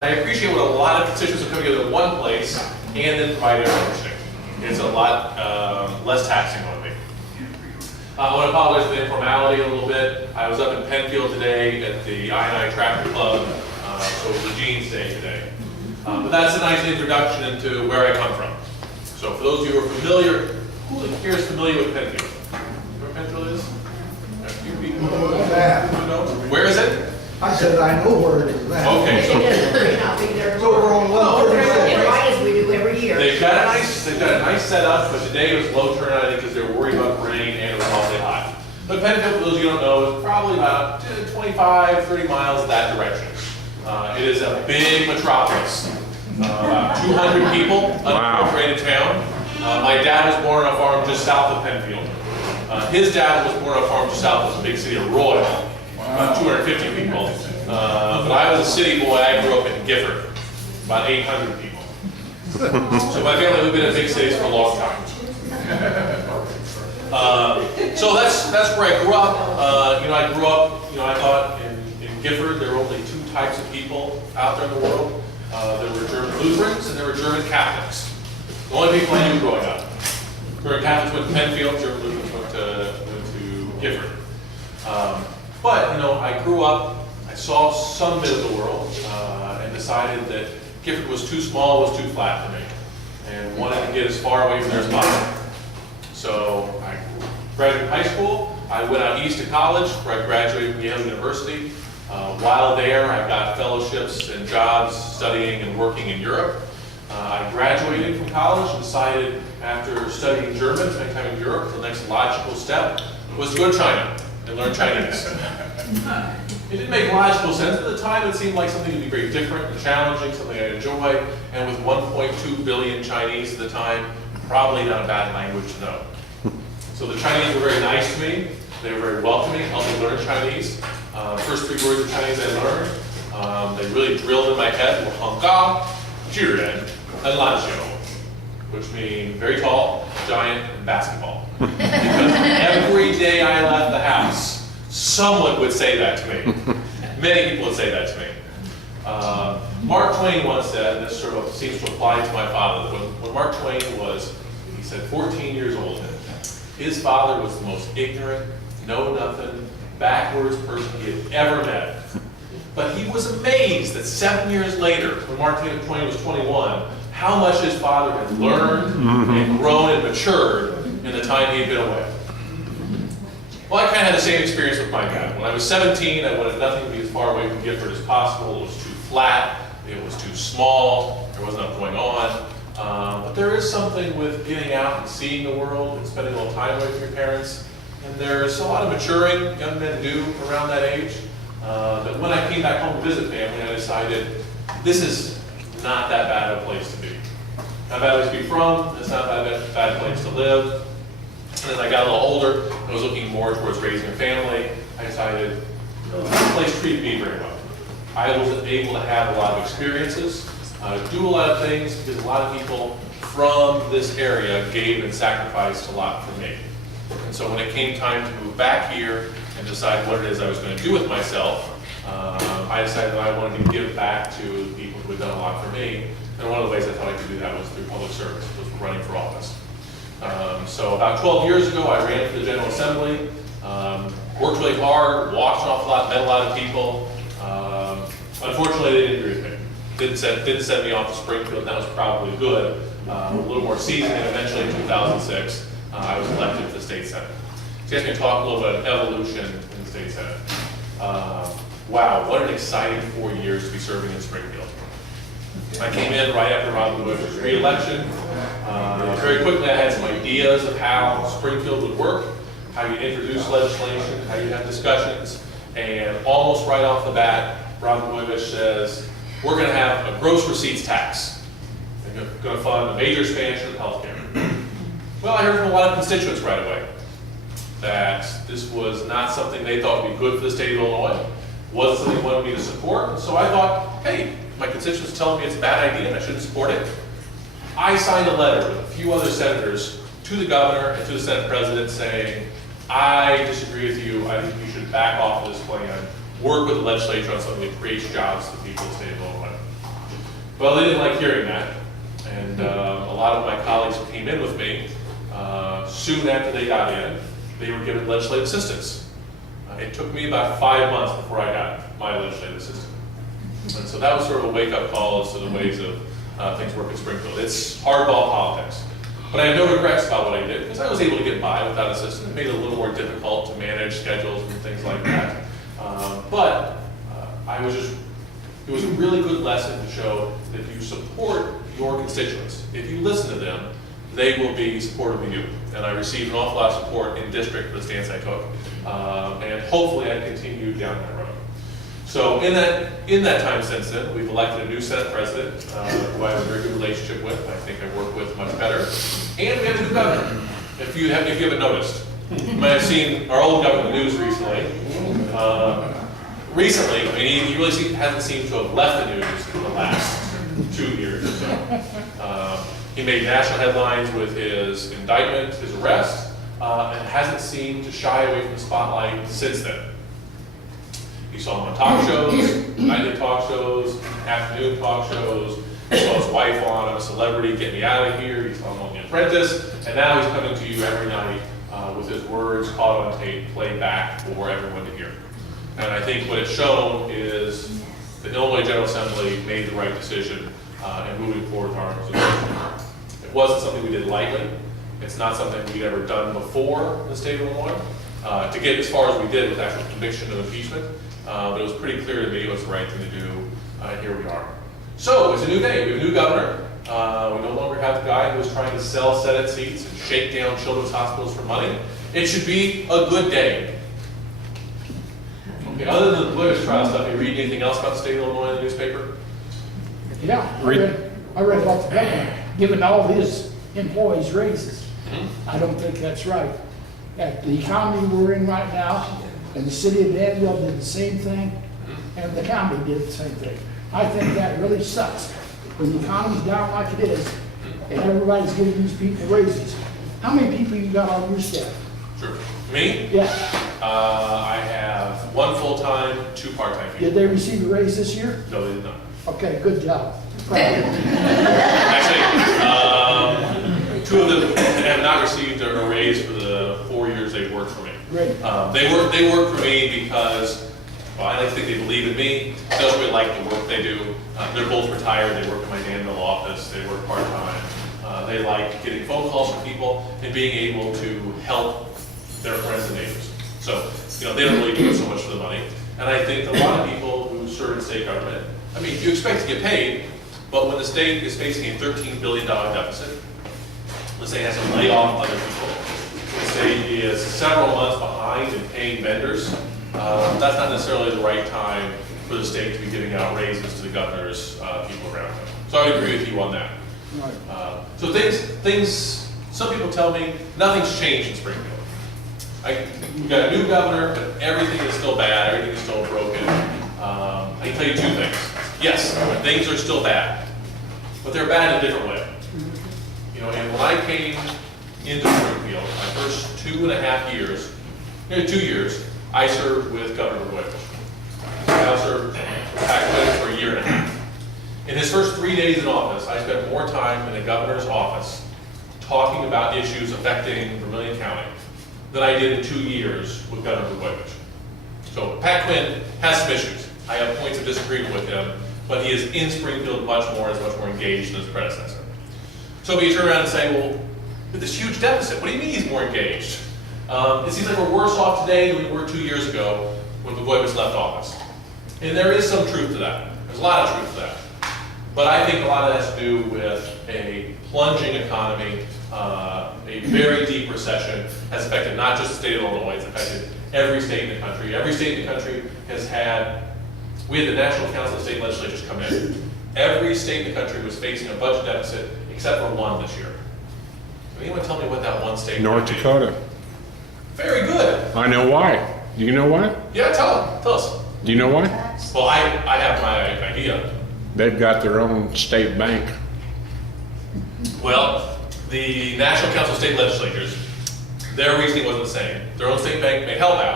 I appreciate when a lot of constituents are coming together in one place and then provide everything. It's a lot less taxing on me. I want to apologize for the informality a little bit. I was up in Penfield today at the I&I Tractor Club, so it was a jeans day today. But that's a nice introduction into where I come from. So for those of you who are familiar, who here is familiar with Penfield? Where Penfield is? A few people. Who knows? Where is it? I said I know where it is now. Okay, so It's over on 136. We do every year. they've got a nice setup, but today was low turnout, I think, because they were worried about rain and it was awfully hot. But Penfield, for those of you who don't know, is probably about 25, 30 miles that direction. It is a big metropolis. About 200 people, unincorporated town. My dad was born on a farm just south of Penfield. His dad was born on a farm just south of the big city of Royal. About 250 people. But I was a city boy, I grew up in Gifford, about 800 people. So my family has been in big cities for a long time. So that's where I grew up. I thought in Gifford there were only two types of people out there in the world. There were German Lutherans and there were German Catholics. The only people I knew growing up. German Catholics went to Penfield, German Lutherans went to Gifford. But, I grew up, I saw some bit of the world, and decided that Gifford was too small, was too flat for me, and wanted to get as far away from there as possible. So I graduated high school, I went out east to college, where I graduated from Yale University. While there, I got fellowships and jobs studying and working in Europe. I graduated from college and decided, after studying German, spending time in Europe, the next logical step was to go to China and learn Chinese. It didn't make logical sense, but at the time it seemed like something to be very different and challenging, something I enjoy, and with 1.2 billion Chinese at the time, probably not a bad language to know. So the Chinese were very nice to me, they were very welcoming, helped me learn Chinese. First 3 words of Chinese I learned, they really drilled in my head, were Hong Kong, Jiren, and Lanzhou, which mean very tall, giant, and basketball. Because every day I left the house, someone would say that to me. Many people would say that to me. Mark Twain once said, and this sort of seems to apply to my father, that when Mark Twain was, he said, 14 years old, his father was the most ignorant, know-nothing, backwards person he had ever met. But he was amazed that 7 years later, when Mark Twain was 21, how much his father had learned and grown and matured in the time he had been away. Well, I kind of had the same experience with my dad. When I was 17, I wanted nothing to be as far away from Gifford as possible. It was too flat, it was too small, there wasn't enough going on. But there is something with getting out and seeing the world and spending a little time away from your parents. And there's a lot of maturing young men do around that age. That when I came back home to visit family, I decided this is not that bad of a place to be. Not a bad place to be from, it's not that bad a place to live. And as I got a little older, I was looking more towards raising a family. I decided, this place treated me very well. I was able to have a lot of experiences, do a lot of things, because a lot of people from this area gave and sacrificed a lot for me. And so when it came time to move back here and decide what it is I was going to do with myself, I decided that I wanted to give back to the people who had done a lot for me. And one of the ways I thought I could do that was through public service, was running for office. So about 12 years ago, I ran for the General Assembly, worked really hard, watched an awful lot, met a lot of people. Unfortunately, they didn't agree with me. Didn't send me off to Springfield, and that was probably good. A little more seasoned, and eventually in 2006, I was elected to the state senate. So you guys can talk a little bit about evolution in the state senate. Wow, what an exciting 4 years to be serving in Springfield. I came in right after Robin Bush's re-election. Very quickly I had some ideas of how Springfield would work, how you introduce legislation, how you have discussions, and almost right off the bat, Robin Bush says, we're going to have a gross receipts tax. They're going to fund a major expansion of healthcare. Well, I heard from a lot of constituents right away that this was not something they thought would be good for the state of Illinois, wasn't something they wanted me to support. So I thought, hey, my constituents telling me it's a bad idea and I shouldn't support it. I signed a letter with a few other senators to the governor and to the Senate president saying, I disagree with you, I think you should back off this plan, work with the legislature on something that creates jobs for people in the state of Illinois. Well, they didn't like hearing that, and a lot of my colleagues who came in with me, soon after they got in, they were given legislative assistants. It took me about 5 months before I got my legislative assistant. And so that was sort of a wake-up call as to the ways of things work in Springfield. It's hardball politics. But I have no regrets about what I did, because I was able to get by without assistance. It made it a little more difficult to manage schedules and things like that. It was a really good lesson to show that if you support your constituents, if you listen to them, they will be supportive of you. And I received an awful lot of support in district for the stance I took. And hopefully I continue down that road. So in that time since then, we've elected a new Senate president, who I have a very good relationship with. I think I work with much better. And we have a new governor, if you haven't noticed. You might have seen our old governor in the news recently. I mean, he really hasn't seemed to have left the news in the last 2 years or so. He made national headlines with his indictment, his arrest, and hasn't seemed to shy away from the spotlight since then. You saw him on talk shows, nightly talk shows, afternoon talk shows. You saw his wife on, I'm a celebrity, get me out of here. You saw him on The Apprentice, and now he's coming to you every night with his words caught on tape, played back for everyone to hear. And I think what it's shown is the Illinois General Assembly made the right decision in moving forward with our resolution. It wasn't something we did lightly. It's not something we'd ever done before in the state of Illinois. To get as far as we did with actual conviction of impeachment, but it was pretty clear to me it was the right thing to do, and here we are. So it's a new day. We have a new governor. We no longer have the guy who was trying to sell Senate seats and shake down children's hospitals for money. It should be a good day. Okay, other than the Bush trial stuff, you read anything else about the state of Illinois in the newspaper? Yeah, I read about the governor giving all his employees raises. I don't think that's right. At the economy we're in right now, and the city of Danville did the same thing, and the county did the same thing. I think that really sucks. When the economy's down like it is, and everybody's giving these people raises. How many people you got on your staff? Sure. Me? Yeah. I have 1 full-time, 2 part-time people. Did they receive a raise this year? No, they did not. Okay, good job. Actually, 2 of them have not received a raise for the 4 years they've worked for me. Great. They work for me because, well, I like to think they believe in me. They also really like the work they do. They're both retired. They work in my Danville office. They work part-time. They like getting phone calls from people and being able to help their friends and neighbors. So, they don't really do it so much for the money. And I think a lot of people who serve in state government, I mean, you expect to get paid, but when the state is facing a $13 billion deficit, let's say it has to lay off other people, let's say it is several months behind in paying vendors, that's not necessarily the right time for the state to be giving out raises to the governor's people around him. So I would agree with you on that. Right. So things, some people tell me nothing's changed in Springfield. We've got a new governor, but everything is still bad, everything is still broken. I can tell you 2 things. Yes, things are still bad, but they're bad in a different way. And when I came into Springfield, my first 2.5 years, 2 years, I served with Governor Frerichs. I served Pac-Man for 1.5 years. In his first 3 days in office, I spent more time in the governor's office talking about issues affecting Vermilion County than I did in 2 years with Governor Frerichs. So Pat Quinn has some issues. I have points of disagreement with him, but he is in Springfield much more engaged than his predecessor. So you turn around and say, well, with this huge deficit, what do you mean he's more engaged? It seems like we're worse off today than we were 2 years ago when Blagojevich left office. And there is some truth to that. There's a lot of truth to that. But I think a lot of that has to do with a plunging economy, a very deep recession has affected not just the state of Illinois, it's affected every state in the country. Every state in the country has had, we had the National Council of State Legislatures come in. Every state in the country was facing a budget deficit except for 1 this year. Can anyone tell me what that 1 state North might be? Dakota. Very good. I know why. Do you know why? Yeah, tell us. Do you know why? Well, I have my idea. They've got their own state bank. Well, the National Council of State Legislatures, their reasoning wasn't the same. Their own state bank may help out,